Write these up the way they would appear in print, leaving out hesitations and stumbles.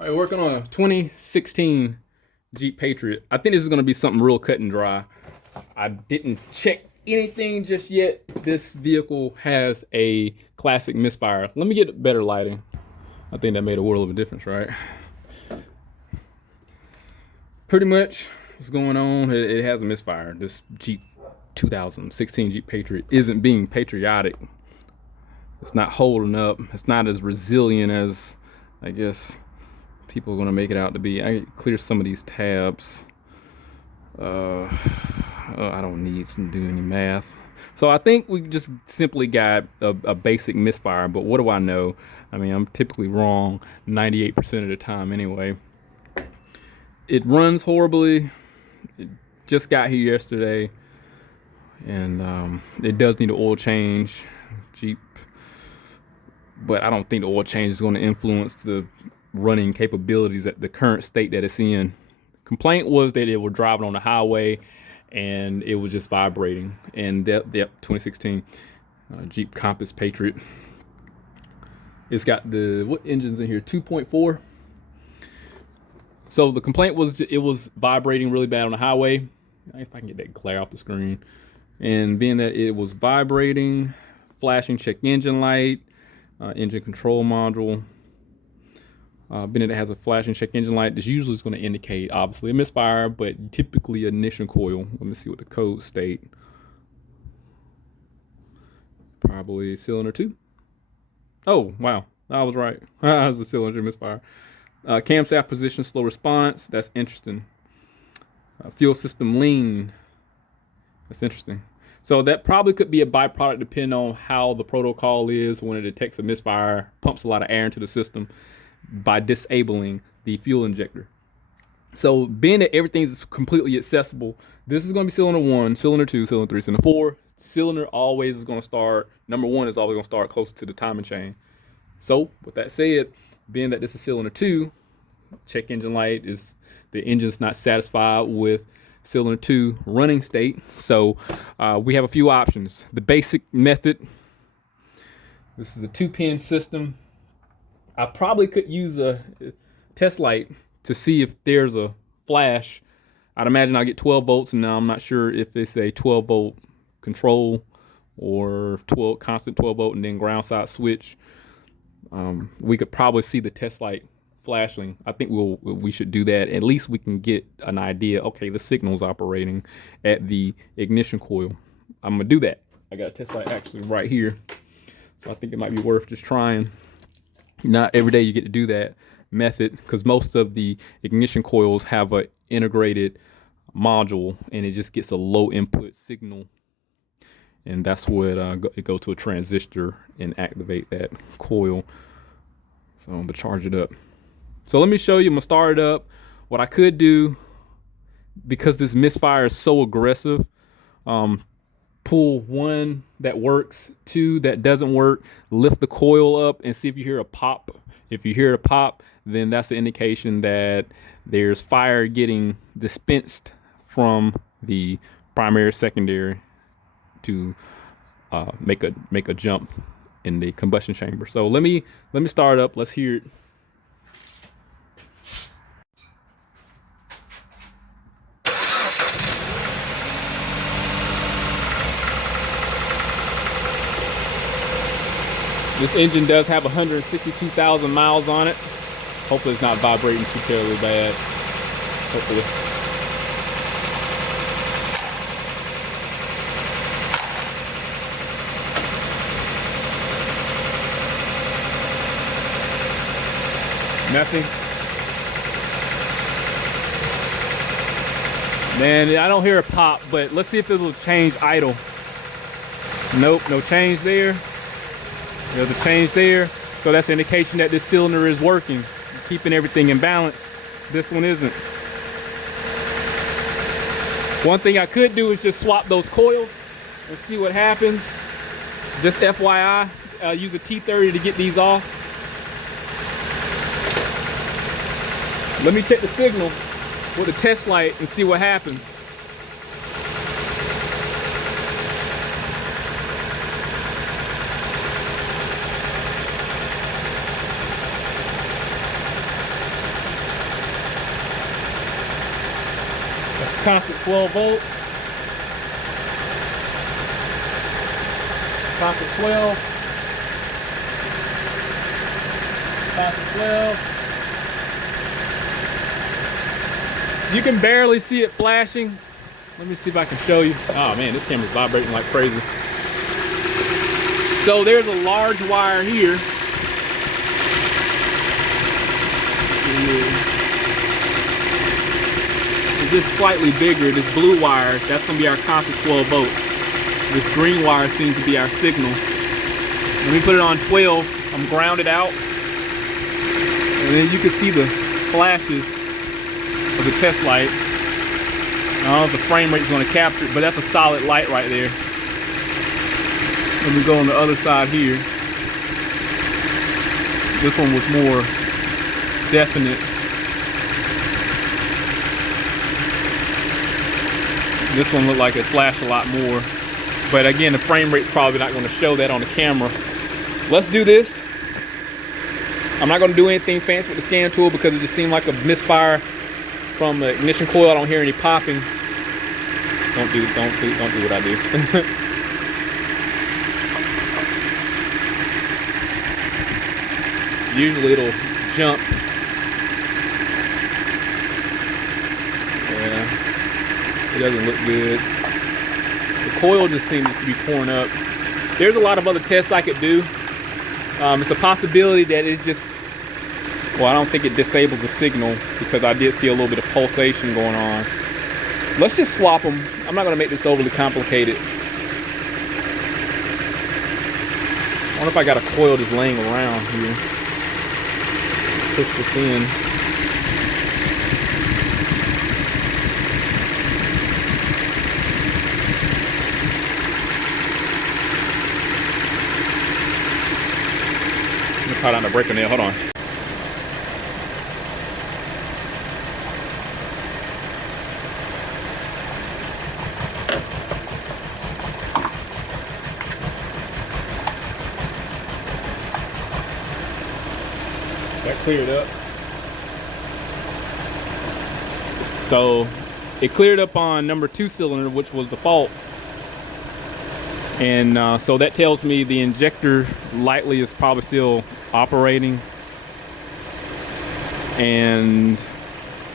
All right, working on a 2016 Jeep Patriot. I think this is going to be something real cut and dry. I didn't check anything just yet. This vehicle has a classic misfire. Let me get better lighting. I think that made a world of a difference, right? Pretty much what's going on, it has a misfire. This Jeep 2016 Jeep Patriot isn't being patriotic. It's not holding up. It's not as resilient as, I guess, people are gonna make it out to be. I clear some of these tabs. I don't need to do any math. So I think we just simply got a basic misfire, but what do I know? I mean, I'm typically wrong 98% of the time anyway. It runs horribly. It just got here yesterday, and it does need an oil change. Jeep, but I don't think the oil change is going to influence the running capabilities at the current state that it's in. Complaint was that it was driving on the highway and it was just vibrating. And that 2016 Jeep Compass Patriot. It's got the, what engine's in here? 2.4. So the complaint was it was vibrating really bad on the highway. If I can get that glare off the screen. And being that it was vibrating, flashing check engine light, engine control module. Being that it has a flashing check engine light, this usually is going to indicate obviously a misfire, but typically ignition coil. Let me see what the code state. Probably cylinder 2. Oh, wow. I was right. That was a cylinder misfire. Camshaft position, slow response. That's interesting. Fuel system lean. That's interesting. So that probably could be a byproduct depending on how the protocol is when it detects a misfire, pumps a lot of air into the system by disabling the fuel injector. So being that everything's completely accessible, this is going to be cylinder 1, cylinder 2, cylinder 3, cylinder 4. Cylinder always is going to start, number 1 is always going to start closer to the timing chain. So with that said, being that this is cylinder 2, check engine light is, the engine's not satisfied with cylinder 2 running state. So we have a few options. The basic method, this is a 2-pin system. I probably could use a test light to see if there's a flash. I'd imagine I'll get 12 volts, and now I'm not sure if it's a 12 volt control or constant 12 volt and then ground side switch. We could probably see the test light flashing. I think we should do that. At least we can get an idea. Okay, the signal's operating at the ignition coil. I'm gonna do that. I got a test light actually right here, so I think it might be worth just trying. Not every day you get to do that method, because most of the ignition coils have an integrated module and it just gets a low input signal, and that's what it goes to a transistor and activate that coil. So I'm gonna charge it up. So let me show you. I'm gonna start it up. What I could do, because this misfire is so aggressive, pull 1 that works, 2 that doesn't work, lift the coil up and see if you hear a pop. If you hear a pop, then that's an indication that there's fire getting dispensed from the primary, secondary to make a jump in the combustion chamber. So let me start up. Let's hear it. This engine does have 162,000 miles on it. Hopefully it's not vibrating too terribly bad. Hopefully. Nothing. Man, I don't hear a pop, but let's see if it'll change idle. Nope, no change there. There's a change there, so that's an indication that this cylinder is working, keeping everything in balance. This one isn't. One thing I could do is just swap those coils and see what happens. Just FYI, use a T30 to get these off. Let me check the signal with a test light and see what happens. Constant 12 volts. Constant 12. Constant 12. You can barely see it flashing. Let me see if I can show you. Oh man, this camera's vibrating like crazy. So there's a large wire here. It's just slightly bigger. This blue wire, that's gonna be our constant 12 volts. This green wire seems to be our signal. Let me put it on 12. I'm grounded out. And then you can see the flashes of the test light. I don't know if the frame rate's gonna capture it, but that's a solid light right there. Let me go on the other side here. This one was more definite. This one looked like it flashed a lot more. But again, the frame rate's probably not going to show that on the camera. Let's do this. I'm not going to do anything fancy with the scan tool because it just seemed like a misfire from the ignition coil. I don't hear any popping. Don't do what I do. Usually it'll jump. Yeah, it doesn't look good. The coil just seems to be torn up. There's a lot of other tests I could do. It's a possibility that it just, well, I don't think it disables the signal because I did see a little bit of pulsation going on. Let's just swap them. I'm not going to make this overly complicated. I wonder if I got a coil just laying around here. Push this in. Try not to break a nail. Hold on. That cleared up. So it cleared up on number 2 cylinder, which was the fault. And so that tells me the injector lightly is probably still operating, and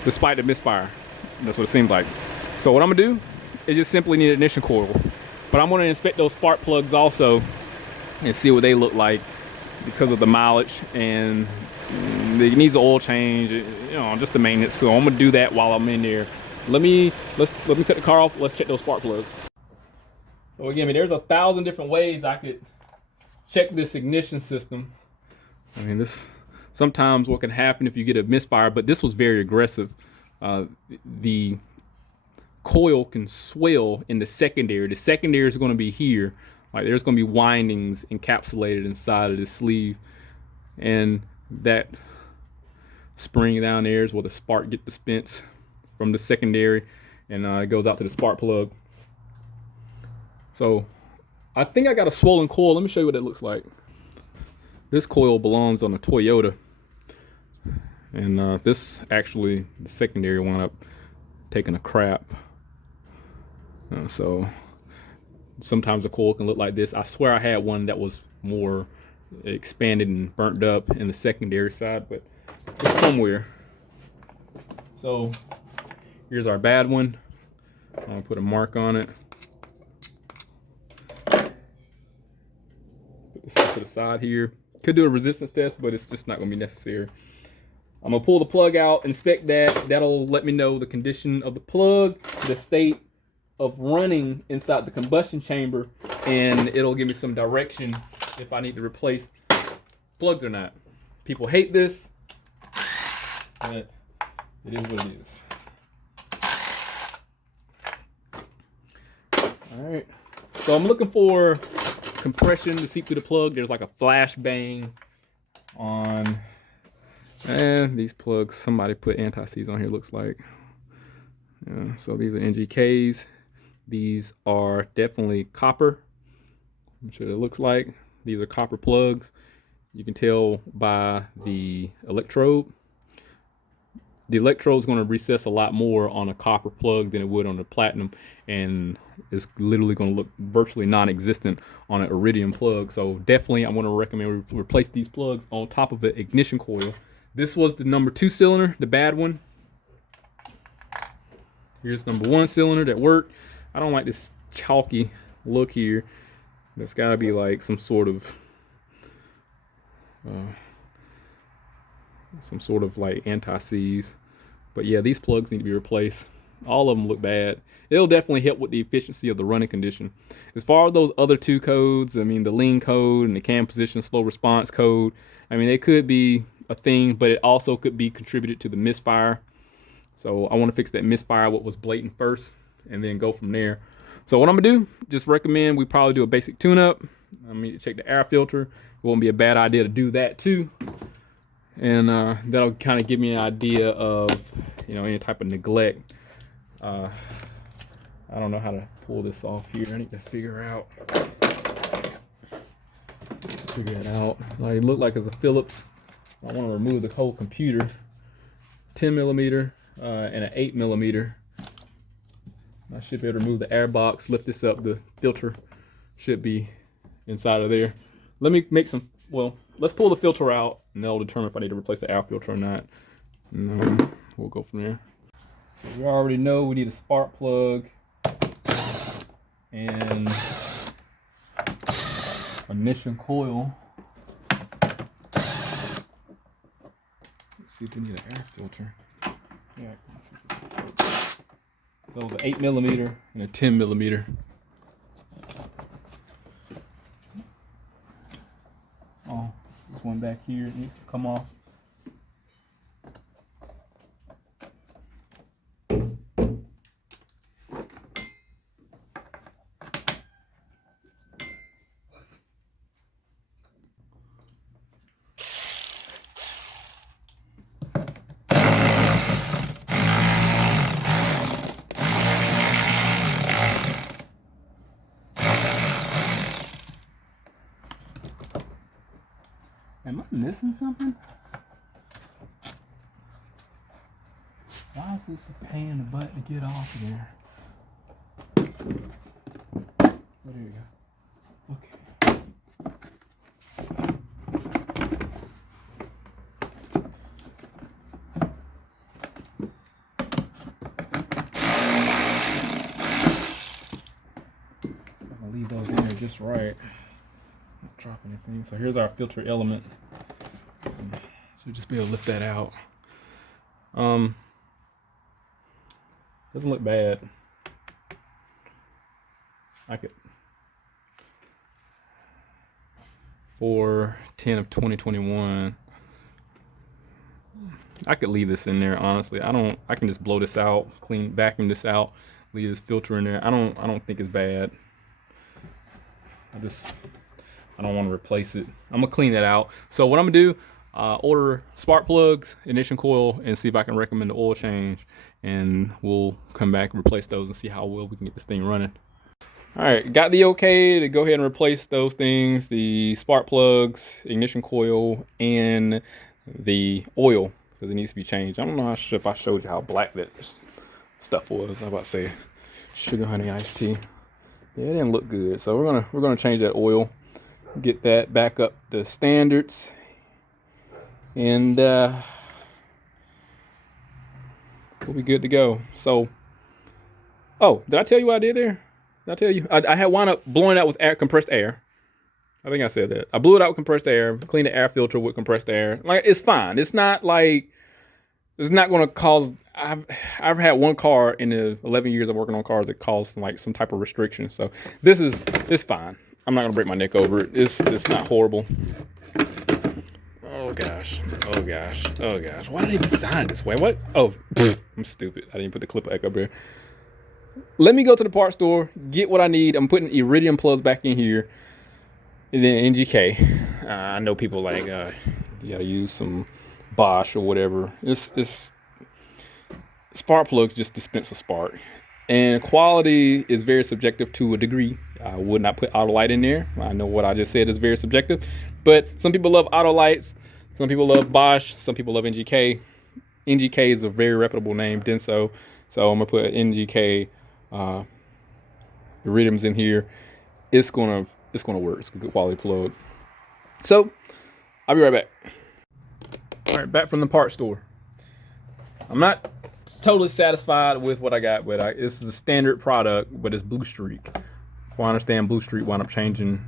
despite the misfire, that's what it seems like. So what I'm gonna do is just simply need an ignition coil, but I'm gonna inspect those spark plugs also and see what they look like because of the mileage, and it needs an oil change, you know, just the maintenance. So I'm gonna do that while I'm in there. Let me cut the car off. Let's check those spark plugs. So again, there's 1,000 different ways I could check this ignition system. I mean, this sometimes what can happen if you get a misfire, but this was very aggressive. The coil can swell in the secondary. The secondary is going to be here. Like there's going to be windings encapsulated inside of this sleeve, and that spring down there is where the spark get dispensed from the secondary, and it goes out to the spark plug. So I think I got a swollen coil. Let me show you what it looks like. This coil belongs on a Toyota, and this actually, the secondary wound up taking a crap. So sometimes the coil can look like this. I swear I had one that was more expanded and burnt up in the secondary side, but it's somewhere. So here's our bad one. I'm gonna put a mark on it. Put this to the side here. Could do a resistance test, but it's just not gonna be necessary. I'm gonna pull the plug out, inspect that. That'll let me know the condition of the plug, the state of running inside the combustion chamber, and it'll give me some direction if I need to replace plugs or not. People hate this, but it is what it is. All right, so I'm looking for compression to seep through the plug. There's like a flash bang on these plugs. Somebody put anti-seize on here, looks like. So these are NGKs. These are definitely copper. I'm sure it looks like. These are copper plugs. You can tell by the electrode. the electrode is going to recess a lot more on a copper plug than it would on the platinum, and it's literally going to look virtually non-existent on an iridium plug. So definitely I'm going to recommend we replace these plugs on top of an ignition coil. This was the number 2 cylinder, the bad one. Here's number 1 cylinder that worked. I don't like this chalky look here. That's got to be like some sort of like anti-seize. But yeah, these plugs need to be replaced. All of them look bad. It'll definitely help with the efficiency of the running condition. As far as those other 2 codes, I mean, the lean code and the cam position slow response code, I mean, they could be a thing, but it also could be contributed to the misfire. So I want to fix that misfire, what was blatant first, and then go from there. So what I'm gonna do, just recommend we probably do a basic tune-up. I mean, check the air filter. It won't be a bad idea to do that too. And that'll kind of give me an idea of, you know, any type of neglect. I don't know how to pull this off here. I need to figure it out. Like, it looked like it's a Phillips. I want to remove the whole computer. 10mm and an 8mm. I should be able to remove the air box, lift this up. The filter should be inside of there. Let me make some, well, let's pull the filter out and that'll determine if I need to replace the air filter or not. And we'll go from there. So we already know we need a spark plug and ignition coil. Let's see if we need an air filter. Yeah, so the 8mm and a 10mm. Oh, this one back here needs to come off. Am I missing something? Why is this a pain in the butt to get off of there? Oh, there you go. Okay. I'm gonna leave those in there just right. Not drop anything. So here's our filter element. So just be able to lift that out. Doesn't look bad. I could 4/10 of 2021. I could leave this in there, honestly. I can just blow this out, vacuum this out, leave this filter in there. I don't think it's bad. I don't want to replace it. I'm gonna clean that out. So what I'm gonna do, order spark plugs, ignition coil, and see if I can recommend the oil change, and we'll come back and replace those and see how well we can get this thing running. All right, got the okay to go ahead and replace those things, the spark plugs, ignition coil, and the oil, because it needs to be changed. I don't know if I showed you how black that stuff was. I was about to say sugar honey iced tea. Yeah, it didn't look good. So we're gonna change that oil, get that back up to standards, and we'll be good to go. So, oh, did I tell you what I did there? Did I tell you? I had wound up blowing out with compressed air. I think I said that. I blew it out with compressed air, cleaned the air filter with compressed air. Like, it's fine. It's not like, it's not going to cause, I've had one car in the 11 years of working on cars that caused like some type of restriction. So it's fine. I'm not going to break my neck over it. It's not horrible. Oh gosh. Oh gosh. Oh gosh. Why did they design it this way? What? Oh, I'm stupid. I didn't put the clip back up here. Let me go to the parts store, get what I need. I'm putting iridium plugs back in here. And then NGK. I know people like, you gotta use some Bosch or whatever. It's spark plugs just dispense a spark. And quality is very subjective to a degree. I would not put Autolite in there. I know what I just said is very subjective. But some people love Autolites. Some people love Bosch. Some people love NGK. NGK is a very reputable name, Denso. So I'm gonna put NGK iridiums in here. It's gonna work. It's a good quality plug. So I'll be right back. All right, back from the parts store. I'm not totally satisfied with what I got, but this is a standard product, but it's Blue Streak. If I understand, Blue Streak wound up changing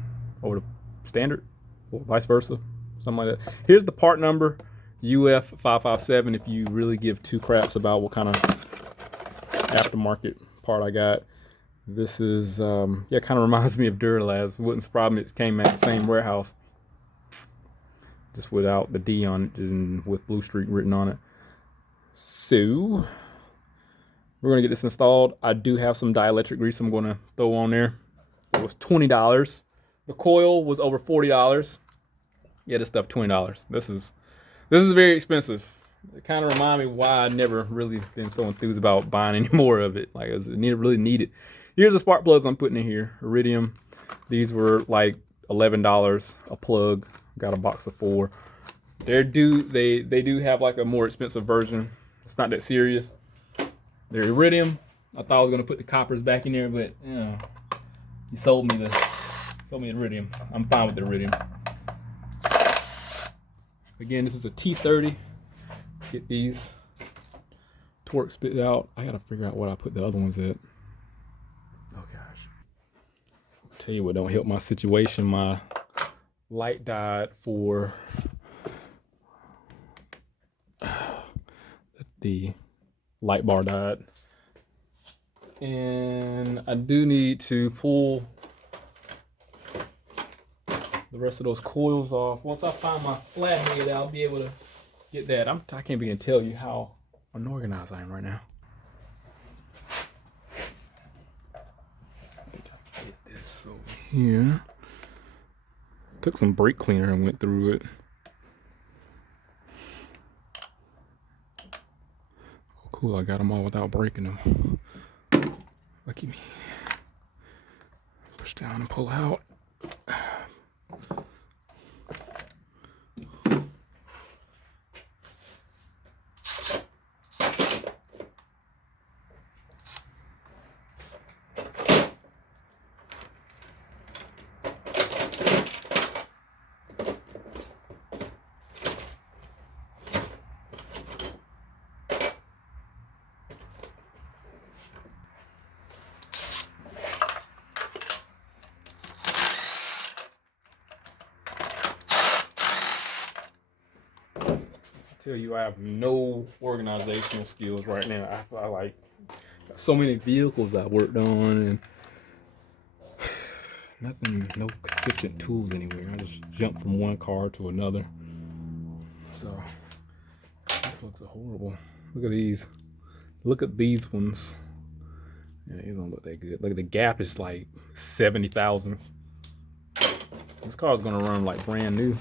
over to standard, or vice versa, something like that. Here's the part number, UF557, if you really give two craps about what kind of aftermarket part I got. This is, yeah, kind of reminds me of Duralast. Wouldn't surprise me if it came at the same warehouse, just without the D on it and with Blue Streak written on it. So we're gonna get this installed. I do have some dielectric grease I'm gonna throw on there. It was $20. The coil was over $40. Yeah, this stuff $20. This is very expensive. It kind of reminds me why I never really been so enthused about buying any more of it. Like, really need it. Here's the spark plugs I'm putting in here. Iridium. These were like $11 a plug. Got a box of 4. They do have like a more expensive version. It's not that serious. They're iridium. I thought I was gonna put the coppers back in there, but you know, you sold me the iridium. I'm fine with the iridium. Again, this is a T30. Get these torque spit out. I gotta figure out what I put the other ones at. Oh gosh. I'll tell you what don't help my situation. My light died for the light bar died, and I do need to pull the rest of those coils off. Once I find my flathead, I'll be able to get that. I can't begin to tell you how unorganized I am right now. I think I get this over here. Took some brake cleaner and went through it. Oh, cool, I got them all without breaking them. Lucky me. Push down and pull out. Tell you I have no organizational skills right now. I like got so many vehicles I worked on and no consistent tools anywhere. I just jump from one car to another. So these looks horrible. Look at these. Look at these ones. Yeah, these don't look that good. Look at the gap is like 70 thousandths. This car is gonna run like brand new.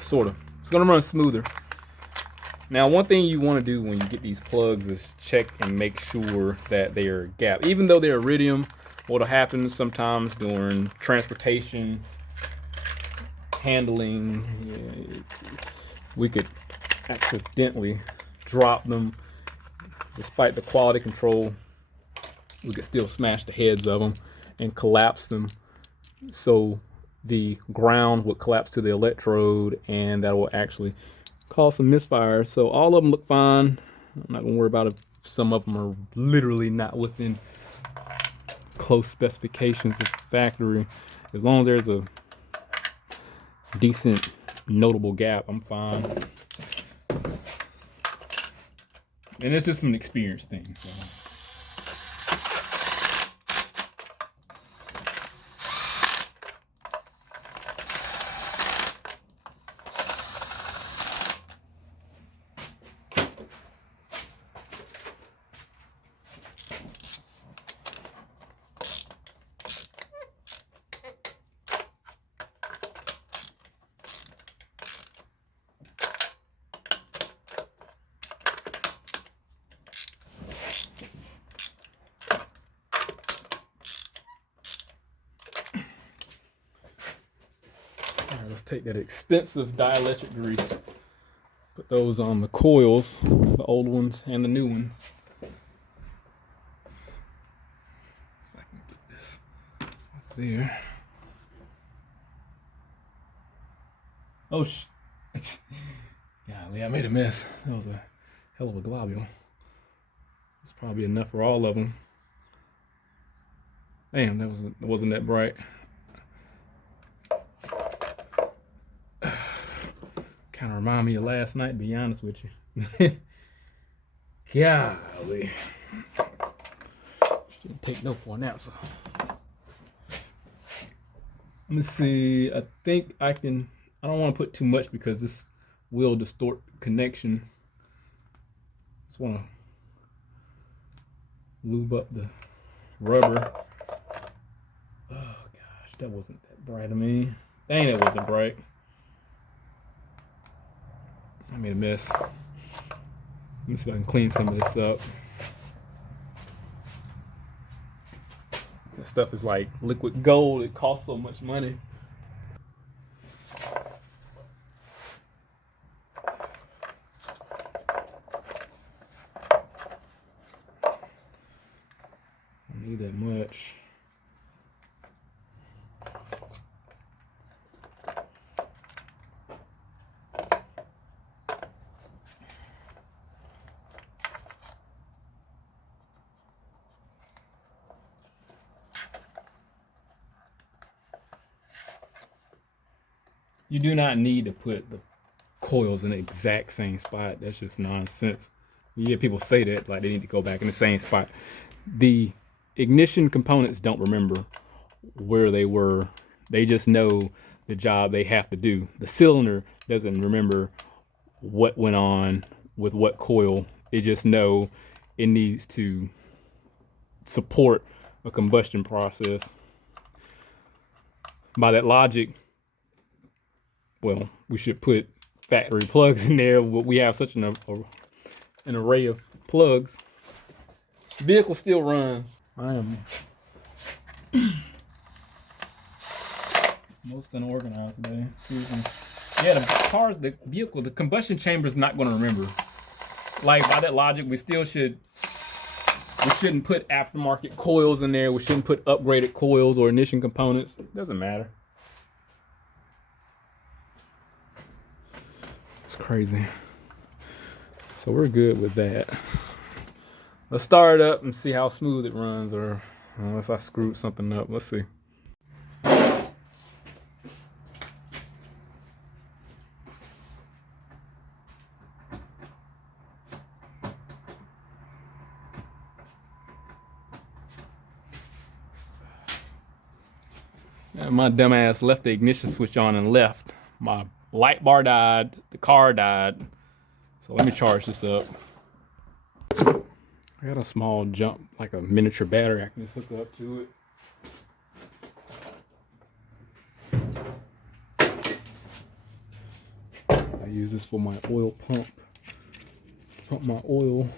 Sort of. It's gonna run smoother. Now, one thing you want to do when you get these plugs is check and make sure that they are gapped. Even though they're iridium, what'll happen sometimes during transportation, handling, we could accidentally drop them. Despite the quality control, we could still smash the heads of them and collapse them. So the ground would collapse to the electrode, and that will actually cause some misfire. So all of them look fine. I'm not gonna worry about if some of them are literally not within close specifications of factory. As long as there's a decent notable gap, I'm fine. And it's just an experience thing. So. Let's take that expensive dielectric grease, Put those on the coils, the old ones and the new ones. If I can get this up there. Oh, golly, I made a mess. That was a hell of a globule. It's probably enough for all of them. Damn, that wasn't that bright. Kind of remind me of last night, to be honest with you. Golly. Didn't take no for an answer. Let me see. I think I don't want to put too much because this will distort connections. Just want to lube up the rubber. Oh gosh, that wasn't that bright of me. Dang, that wasn't bright. I made a mess. Let me see if I can clean some of this up. That stuff is like liquid gold. It costs so much money. Don't need that much. You do not need to put the coils in the exact same spot. That's just nonsense. You hear people say that, like they need to go back in the same spot. The ignition components don't remember where they were. They just know the job they have to do. The cylinder doesn't remember what went on with what coil. It just know it needs to support a combustion process. By that logic, well, we should put factory plugs in there. We have such an array of plugs. The vehicle still runs. I am most unorganized today. Excuse me. Yeah, the vehicle, the combustion chamber is not going to remember. Like by that logic, we shouldn't put aftermarket coils in there. We shouldn't put upgraded coils or ignition components. It doesn't matter. Crazy. So we're good with that. Let's start it up and see how smooth it runs, or unless I screwed something up. Let's see. My dumb ass left the ignition switch on and left. My light bar died, the car died. So let me charge this up. I got a small jump, like a miniature battery I can just hook up to it. I use this for my oil pump. Pump my oil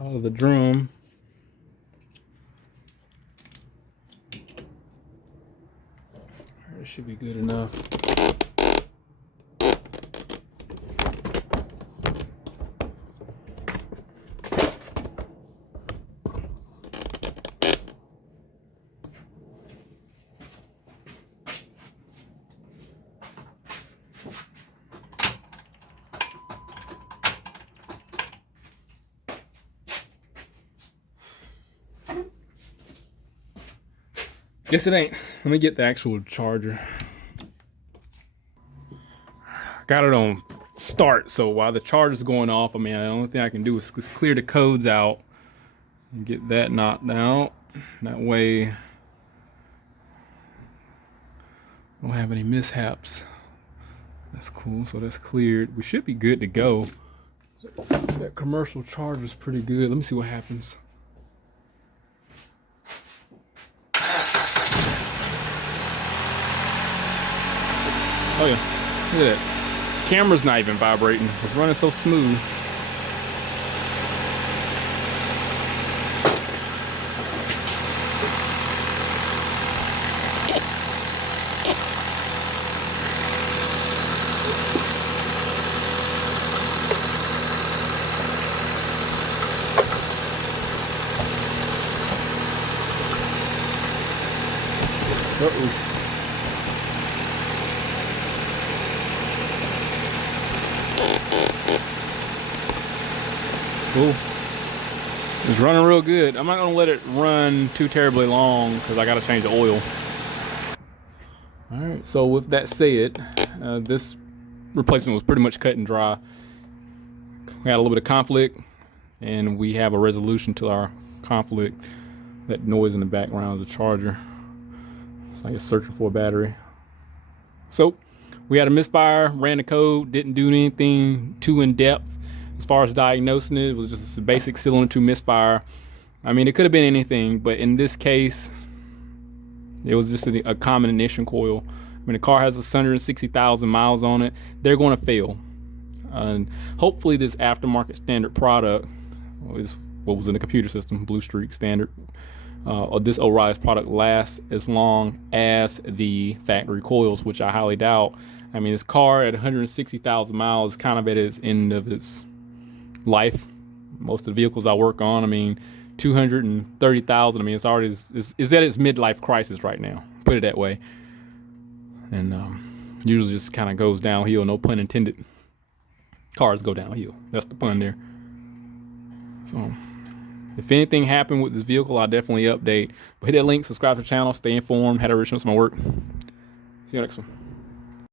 out of the drum. It should be good enough. Guess it ain't. Let me get the actual charger. Got it on start, so while the charger's going off, I mean, the only thing I can do is just clear the codes out and get that knocked out. That way, I don't have any mishaps. That's cool, so that's cleared. We should be good to go. That commercial charger's pretty good. Let me see what happens. Oh yeah, look at that. Camera's not even vibrating. It's running so smooth. Uh-oh. Cool. It's running real good. I'm not gonna let it run too terribly long because I gotta change the oil. All right, so with that said, this replacement was pretty much cut and dry. We had a little bit of conflict, and we have a resolution to our conflict. That noise in the background is the charger. It's like it's searching for a battery. So we had a misfire, ran the code, didn't do anything too in depth as far as diagnosing it. It was just a basic cylinder 2 misfire. I mean, it could have been anything, but in this case, it was just a common ignition coil. When a car has 160,000 miles on it, they're going to fail. And hopefully this aftermarket standard product is what was in the computer system, Blue Streak standard, or this O'Reilly's product lasts as long as the factory coils, which I highly doubt. I mean, this car at 160,000 miles is kind of at its end of its life. Most of the vehicles I work on, I mean, 230,000. I mean, it's already is at its midlife crisis right now. Put it that way. And usually just kind of goes downhill. No pun intended. Cars go downhill. That's the pun there. So, if anything happened with this vehicle, I'll definitely update. But hit that link, subscribe to the channel, stay informed, how to reach my work. See you next one.